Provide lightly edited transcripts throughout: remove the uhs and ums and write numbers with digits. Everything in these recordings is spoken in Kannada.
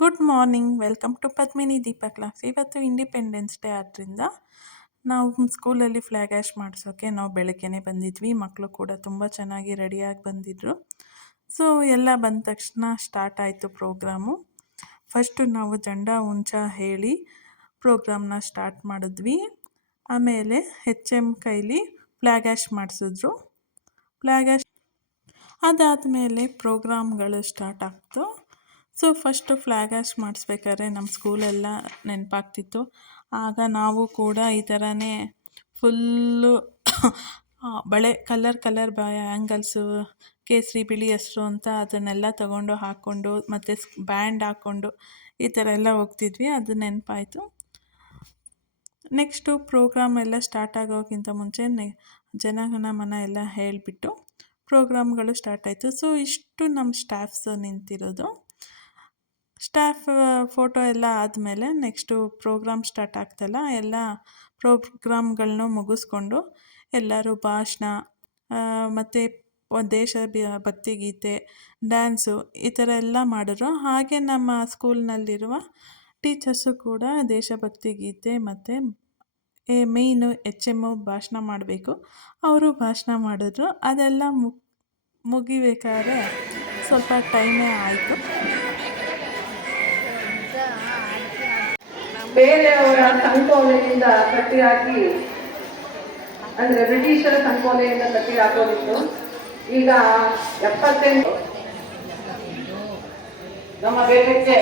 Good morning, welcome to Padmini Deepa class. ಇವತ್ತು ಇಂಡಿಪೆಂಡೆನ್ಸ್ ಡೇ ಆದ್ದರಿಂದ ನಾವು ಸ್ಕೂಲಲ್ಲಿ ಫ್ಲ್ಯಾಗ್ ಆ್ಯಶ್ ಮಾಡಿಸೋಕ್ಕೆ ನಾವು ಬೆಳಗ್ಗೆನೇ ಬಂದಿದ್ವಿ. ಮಕ್ಕಳು ಕೂಡ ತುಂಬ ಚೆನ್ನಾಗಿ ರೆಡಿಯಾಗಿ ಬಂದಿದ್ದರು. ಸೊ ಎಲ್ಲ ಬಂದ ತಕ್ಷಣ ಸ್ಟಾರ್ಟ್ ಆಯಿತು ಪ್ರೋಗ್ರಾಮು. ಫಸ್ಟು ನಾವು ಜಂಡ ಉಂಚ ಹೇಳಿ ಪ್ರೋಗ್ರಾಮ್ನ ಸ್ಟಾರ್ಟ್ ಮಾಡಿದ್ವಿ. ಆಮೇಲೆ HM ಕೈಲಿ ಫ್ಲ್ಯಾಗ್ ಆ್ಯಶ್ ಮಾಡಿಸಿದ್ರು. ಫ್ಲ್ಯಾಗ್ ಆ್ಯಶ್ ಅದಾದಮೇಲೆ ಪ್ರೋಗ್ರಾಮ್ಗಳು ಸ್ಟಾರ್ಟ್ ಆಗ್ತು. ಸೊ ಫಸ್ಟು ಫ್ಲ್ಯಾಗ್ ಆ್ಯಶ್ ಮಾಡಿಸ್ಬೇಕಾದ್ರೆ ನಮ್ಮ ಸ್ಕೂಲೆಲ್ಲ ನೆನಪಾಗ್ತಿತ್ತು. ಆಗ ನಾವು ಕೂಡ ಈ ಥರನೇ ಫುಲ್ಲು ಬಳೆ ಕಲರ್ ಆ್ಯಂಗಲ್ಸು, ಕೇಸರಿ, ಬಿಳಿ, ಹಸ್ರು ಅಂತ ಅದನ್ನೆಲ್ಲ ತಗೊಂಡು ಹಾಕ್ಕೊಂಡು ಮತ್ತು ಬ್ಯಾಂಡ್ ಹಾಕ್ಕೊಂಡು ಈ ಥರ ಎಲ್ಲ ಹೋಗ್ತಿದ್ವಿ. ಅದು ನೆನಪಾಯಿತು. ನೆಕ್ಸ್ಟು ಪ್ರೋಗ್ರಾಮ್ ಎಲ್ಲ ಸ್ಟಾರ್ಟ್ ಆಗೋಕ್ಕಿಂತ ಮುಂಚೆ ಜನಗಣ ಮನ ಎಲ್ಲ ಹೇಳಿಬಿಟ್ಟು ಪ್ರೋಗ್ರಾಮ್ಗಳು ಸ್ಟಾರ್ಟ್ ಆಯಿತು. ಸೊ ಇಷ್ಟು ನಮ್ಮ ಸ್ಟಾಫ್ಸ್ ನಿಂತಿರೋದು. ಸ್ಟಾಫ್ ಫೋಟೋ ಎಲ್ಲ ಆದಮೇಲೆ ನೆಕ್ಸ್ಟು ಪ್ರೋಗ್ರಾಮ್ ಸ್ಟಾರ್ಟ್ ಆಗ್ತಲ್ಲ, ಎಲ್ಲ ಪ್ರೋಗ್ರಾಮ್ಗಳನ್ನೂ ಮುಗಿಸ್ಕೊಂಡು ಎಲ್ಲರೂ ಭಾಷಣ ಮತ್ತು ದೇಶ ಭಕ್ತಿಗೀತೆ, ಡ್ಯಾನ್ಸು ಈ ಥರ ಎಲ್ಲ ಮಾಡಿದ್ರು. ಹಾಗೆ ನಮ್ಮ ಸ್ಕೂಲ್ನಲ್ಲಿರುವ ಟೀಚರ್ಸು ಕೂಡ ದೇಶಭಕ್ತಿ ಗೀತೆ ಮತ್ತು ಮೇಯ್ನು HM ಭಾಷಣ ಮಾಡಬೇಕು. ಅವರು ಭಾಷಣ ಮಾಡಿದ್ರು. ಅದೆಲ್ಲ ಮುಗಿಬೇಕಾದ್ರೆ ಸ್ವಲ್ಪ ಟೈಮೇ ಆಯಿತು. ಬೇರೆಯವರ ಸಂಕೋಲೆಯಿಂದ ಕಟ್ಟಿ ಹಾಕಿ, ಅಂದರೆ ಬ್ರಿಟಿಷರ ಸಂಕೋಲೆಯಿಂದ ಕಟ್ಟಿ ಹಾಕೋದಿತ್ತು. ಈಗ 78 ನಮ್ಮ ದೇಶಕ್ಕೆ.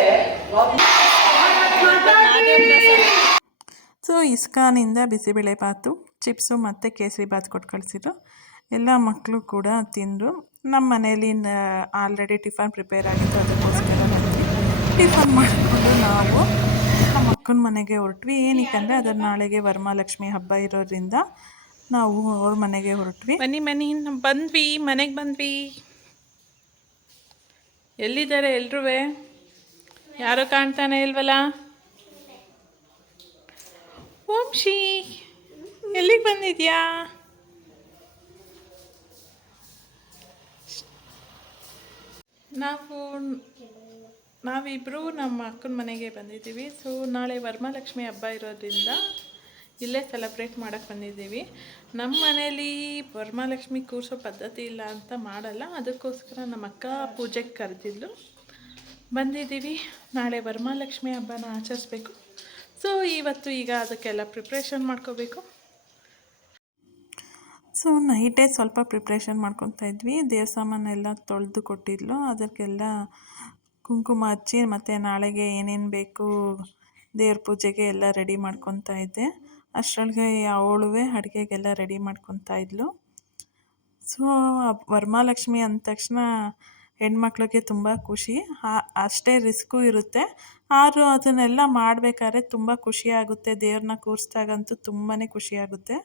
ಸೊ ಇಸ್ಕಾನಿಂದ ಬಿಸಿಬೇಳೆಬಾತು, ಚಿಪ್ಸು ಮತ್ತು ಕೇಸರಿ ಬಾತ್ ಕೊಟ್ಟು ಕಳಿಸಿದ್ರು. ಎಲ್ಲ ಮಕ್ಕಳು ಕೂಡ ತಿಂದರು. ನಮ್ಮ ಮನೇಲಿ ಆಲ್ರೆಡಿ ಟಿಫನ್ ಪ್ರಿಪೇರ್ ಆಗಿತ್ತು, ಅದಕ್ಕೋಸ್ಕರ ಬಂದ್ವಿ. ಟಿಫನ್ ಮಾಡಿಕೊಂಡು ನಾವು ನಮ್ಮ ಅಕ್ಕನ ಮನೆಗೆ ಹೊರಟ್ವಿ. ಏನಕ್ಕಂದರೆ ಅದರ ನಾಳೆಗೆ ವರಮಹಾಲಕ್ಷ್ಮಿ ಹಬ್ಬ ಇರೋದ್ರಿಂದ ನಾವು ಅವ್ರ ಮನೆಗೆ ಹೊರಟ್ವಿ. ಬನ್ನಿ ಬಂದ್ವಿ, ಮನೆಗೆ ಬಂದ್ವಿ. ಎಲ್ಲಿದ್ದಾರೆ ಎಲ್ರೂ? ಯಾರು ಕಾಣ್ತಾನೆ ಇಲ್ವಲ್ಲ? ವಂಶಿ ಎಲ್ಲಿಗೆ ಬಂದಿದ್ಯಾ? ನಾವಿಬ್ಬರು ನಮ್ಮ ಅಕ್ಕನ ಮನೆಗೆ ಬಂದಿದ್ದೀವಿ. ಸೊ ನಾಳೆ ವರಮಹಾಲಕ್ಷ್ಮಿ ಹಬ್ಬ ಇರೋದ್ರಿಂದ ಇಲ್ಲೇ ಸೆಲೆಬ್ರೇಟ್ ಮಾಡೋಕ್ಕೆ ಬಂದಿದ್ದೀವಿ. ನಮ್ಮ ಮನೇಲಿ ವರಮಹಾಲಕ್ಷ್ಮಿ ಕೂರಿಸೋ ಪದ್ಧತಿ ಇಲ್ಲ ಅಂತ ಮಾಡಲ್ಲ, ಅದಕ್ಕೋಸ್ಕರ ನಮ್ಮ ಅಕ್ಕ ಪೂಜೆಗೆ ಕರೆದಿದ್ಲು. ಬಂದಿದ್ದೀವಿ. ನಾಳೆ ವರಮಹಾಲಕ್ಷ್ಮಿ ಹಬ್ಬನ ಆಚರಿಸ್ಬೇಕು. ಸೊ ಇವತ್ತು ಈಗ ಅದಕ್ಕೆಲ್ಲ ಪ್ರಿಪ್ರೇಷನ್ ಮಾಡ್ಕೋಬೇಕು. ಸೊ ನೈಟೇ ಸ್ವಲ್ಪ ಪ್ರಿಪ್ರೇಷನ್ ಮಾಡ್ಕೊತಾ ಇದ್ವಿ. ದೇವ್ರ ಸಾಮಾನೆಲ್ಲ ತೊಳೆದು ಕೊಟ್ಟಿದ್ಲು, ಅದಕ್ಕೆಲ್ಲ ಕುಂಕುಮ ಹಚ್ಚಿ ಮತ್ತು ನಾಳೆಗೆ ಏನೇನು ಬೇಕು ದೇವ್ರ ಪೂಜೆಗೆ ಎಲ್ಲ ರೆಡಿ ಮಾಡ್ಕೊತಾ ಇದ್ದೆ. ಅಷ್ಟರೊಳಗೆ ಅವಳುವೆ ಅಡುಗೆಗೆಲ್ಲ ರೆಡಿ ಮಾಡ್ಕೊತಾ ಇದ್ಲು. ಸೊ ವರಮಹಾಲಕ್ಷ್ಮಿ ಅಂದ ತಕ್ಷಣ ಹೆಣ್ಮಕ್ಳಿಗೆ ತುಂಬ ಖುಷಿ, ಅಷ್ಟೇ ರಿಸ್ಕು ಇರುತ್ತೆ. ಆದರೂ ಅದನ್ನೆಲ್ಲ ಮಾಡಬೇಕಾದ್ರೆ ತುಂಬ ಖುಷಿಯಾಗುತ್ತೆ. ದೇವ್ರನ್ನ ಕೂರಿಸ್ದಾಗಂತೂ ತುಂಬಾ ಖುಷಿಯಾಗುತ್ತೆ.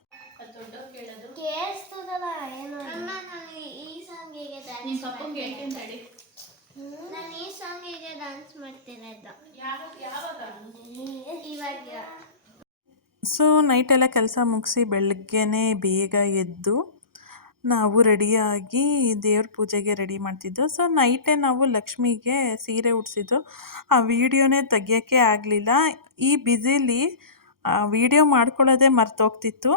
ಸೊ ನೈಟೆಲ್ಲ ಕೆಲಸ ಮುಗಿಸಿ ಬೆಳಗ್ಗೆನೇ ಬೇಗ ಎದ್ದು ನಾವು ರೆಡಿಯಾಗಿ ದೇವ್ರ ಪೂಜೆಗೆ ರೆಡಿ ಮಾಡ್ತಿದ್ದು. ಸೊ ನೈಟೇ ನಾವು ಲಕ್ಷ್ಮಿಗೆ ಸೀರೆ ಉಡಿಸಿದ್ದು. ಆ ವಿಡಿಯೋನೇ ತೆಗಿಯೋಕ್ಕೆ ಆಗಲಿಲ್ಲ. ಈ ಬ್ಯುಸಿಲಿ ವಿಡಿಯೋ ಮಾಡ್ಕೊಳ್ಳೋದೇ ಮರ್ತೋಗ್ತಿತ್ತು.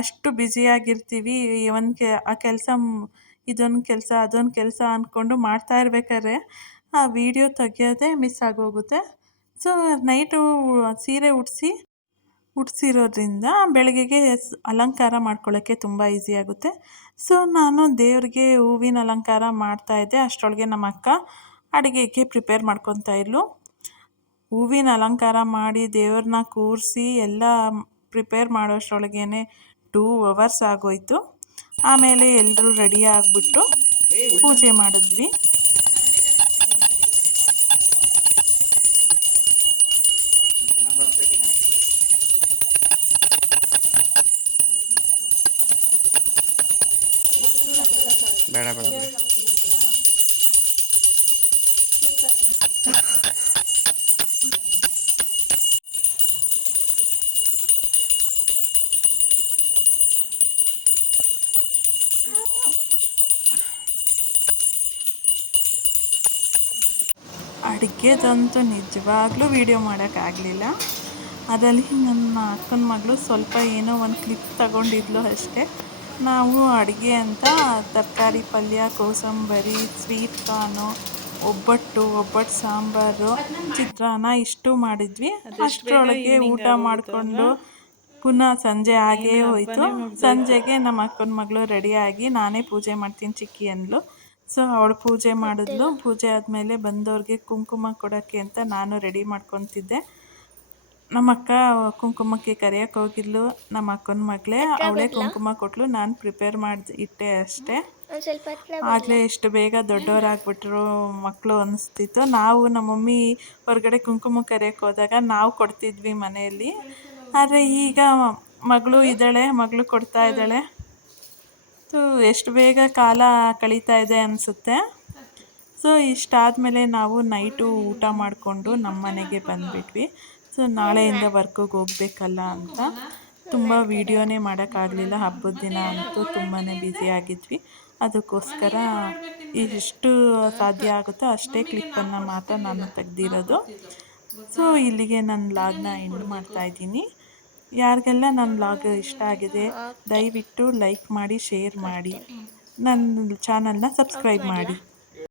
ಅಷ್ಟು ಬ್ಯುಸಿಯಾಗಿರ್ತೀವಿ. ಆ ಕೆಲಸ ಇದೊಂದು ಕೆಲಸ ಅದೊಂದು ಕೆಲಸ ಅಂದ್ಕೊಂಡು ಮಾಡ್ತಾ ಇರ್ಬೇಕಾದ್ರೆ ಆ ವಿಡಿಯೋ ತೆಗಿಯೋದೇ ಮಿಸ್ ಆಗೋಗುತ್ತೆ. ಸೊ ನೈಟು ಸೀರೆ ಉಡಿಸಿರೋದ್ರಿಂದ ಬೆಳಗ್ಗೆಗೆ ಅಲಂಕಾರ ಮಾಡ್ಕೊಳ್ಳೋಕ್ಕೆ ತುಂಬ ಈಸಿ ಆಗುತ್ತೆ. ಸೊ ನಾನು ದೇವ್ರಿಗೆ ಹೂವಿನ ಅಲಂಕಾರ ಮಾಡ್ತಾಯಿದ್ದೆ. ಅಷ್ಟರೊಳಗೆ ನಮ್ಮ ಅಕ್ಕ ಅಡುಗೆಗೆ ಪ್ರಿಪೇರ್ ಮಾಡ್ಕೊತಾ ಇದ್ಲು. ಹೂವಿನ ಅಲಂಕಾರ ಮಾಡಿ ದೇವ್ರನ್ನ ಕೂರಿಸಿ ಎಲ್ಲ ಪ್ರಿಪೇರ್ ಮಾಡೋಷ್ಟರೊಳಗೇ 2 hours ಆಗೋಯಿತು. ಆಮೇಲೆ ಎಲ್ಲರೂ ರೆಡಿ ಆಗಿಬಿಟ್ಟು ಪೂಜೆ ಮಾಡಿದ್ವಿ. ಬೇಡ ಬೇಡ ಬೇಡ ಅಡುಗೆದಂತೂ ನಿಜವಾಗ್ಲೂ ವೀಡಿಯೋ ಮಾಡೋಕ್ಕಾಗಲಿಲ್ಲ. ಅದರಲ್ಲಿ ನನ್ನ ಅಕ್ಕನ ಮಗಳು ಸ್ವಲ್ಪ ಏನೋ ಒಂದು ಕ್ಲಿಪ್ ತಗೊಂಡಿದ್ಲು ಅಷ್ಟೇ. ನಾವು ಅಡುಗೆ ಅಂತ ತರಕಾರಿ ಪಲ್ಯ, ಕೋಸಂಬರಿ, ಸ್ವೀಟ್ ಕಾರ್ನು, ಒಬ್ಬಟ್ಟು ಸಾಂಬಾರು, ಚಿತ್ರಾನ್ನ ಇಷ್ಟು ಮಾಡಿದ್ವಿ. ಅಷ್ಟರೊಳಗೆ ಊಟ ಮಾಡಿಕೊಂಡು ಪುನಃ ಸಂಜೆ ಆಗೇ ಹೋಯಿತು. ಸಂಜೆಗೆ ನಮ್ಮ ಅಕ್ಕನ ಮಗಳು ರೆಡಿಯಾಗಿ ನಾನೇ ಪೂಜೆ ಮಾಡ್ತೀನಿ ಚಿಕ್ಕಿ ಅಂದ್ಲು. ಸೊ ಅವಳು ಪೂಜೆ ಮಾಡಿದ್ಲು. ಪೂಜೆ ಆದಮೇಲೆ ಬಂದವ್ರಿಗೆ ಕುಂಕುಮ ಕೊಡೋಕ್ಕೆ ಅಂತ ನಾನು ರೆಡಿ ಮಾಡ್ಕೊತಿದ್ದೆ. ನಮ್ಮ ಅಕ್ಕ ಕುಂಕುಮಕ್ಕೆ ಕರೆಯೋಕ್ಕೆ ಹೋಗಿದ್ಲು. ನಮ್ಮ ಅಕ್ಕನ ಮಗಳೇ ಅವಳೇ ಕುಂಕುಮ ಕೊಟ್ಟಲು. ನಾನು ಪ್ರಿಪೇರ್ ಮಾಡಿ ಇಟ್ಟೆ ಅಷ್ಟೇ. ಆಗಲೇ ಎಷ್ಟು ಬೇಗ ದೊಡ್ಡವರಾಗ್ಬಿಟ್ರು ಮಕ್ಕಳು ಅನಿಸ್ತಿತ್ತು. ನಾವು ನಮ್ಮ ಮಮ್ಮಿ ಹೊರಗಡೆ ಕುಂಕುಮ ಕರೆಯೋಕ್ಕೆ ಹೋದಾಗ ನಾವು ಕೊಡ್ತಿದ್ವಿ ಮನೆಯಲ್ಲಿ. ಆದರೆ ಈಗ ಮಗಳು ಇದ್ದಾಳೆ, ಮಗಳು ಕೊಡ್ತಾ ಇದ್ದಾಳೆ. ಸೊ ಎಷ್ಟು ಬೇಗ ಕಾಲ ಕಳೀತಾ ಇದೆ ಅನಿಸುತ್ತೆ. ಸೊ ಇಷ್ಟಾದಮೇಲೆ ನಾವು ನೈಟು ಊಟ ಮಾಡಿಕೊಂಡು ನಮ್ಮ ಮನೆಗೆ ಬಂದುಬಿಟ್ವಿ. ಸೊ ನಾಳೆಯಿಂದ ವರ್ಕಿಗೆ ಹೋಗ್ಬೇಕಲ್ಲ ಅಂತ ತುಂಬ ವೀಡಿಯೋನೇ ಮಾಡೋಕ್ಕಾಗಲಿಲ್ಲ. ಹಬ್ಬದ ದಿನ ಅಂತೂ ತುಂಬಾ ಬ್ಯುಸಿಯಾಗಿದ್ವಿ. ಅದಕ್ಕೋಸ್ಕರ ಎಷ್ಟು ಸಾಧ್ಯ ಆಗುತ್ತೋ ಅಷ್ಟೇ ಕ್ಲಿಪ್ಪನ್ನು ಮಾತ್ರ ನಾನು ತೆಗ್ದಿರೋದು. ಸೊ ಇಲ್ಲಿಗೆ ನನ್ನ ವ್ಲಾಗ್ನ ಎಂಡ್ ಮಾಡ್ತಾಯಿದ್ದೀನಿ. ಯಾರಿಗೆಲ್ಲ ನನ್ನ ವ್ಲಾಗ್ ಇಷ್ಟ ಆಗಿದೆ ದಯವಿಟ್ಟು ಲೈಕ್ ಮಾಡಿ, ಶೇರ್ ಮಾಡಿ, ನನ್ನ ಚಾನಲ್ನ ಸಬ್ಸ್ಕ್ರೈಬ್ ಮಾಡಿ.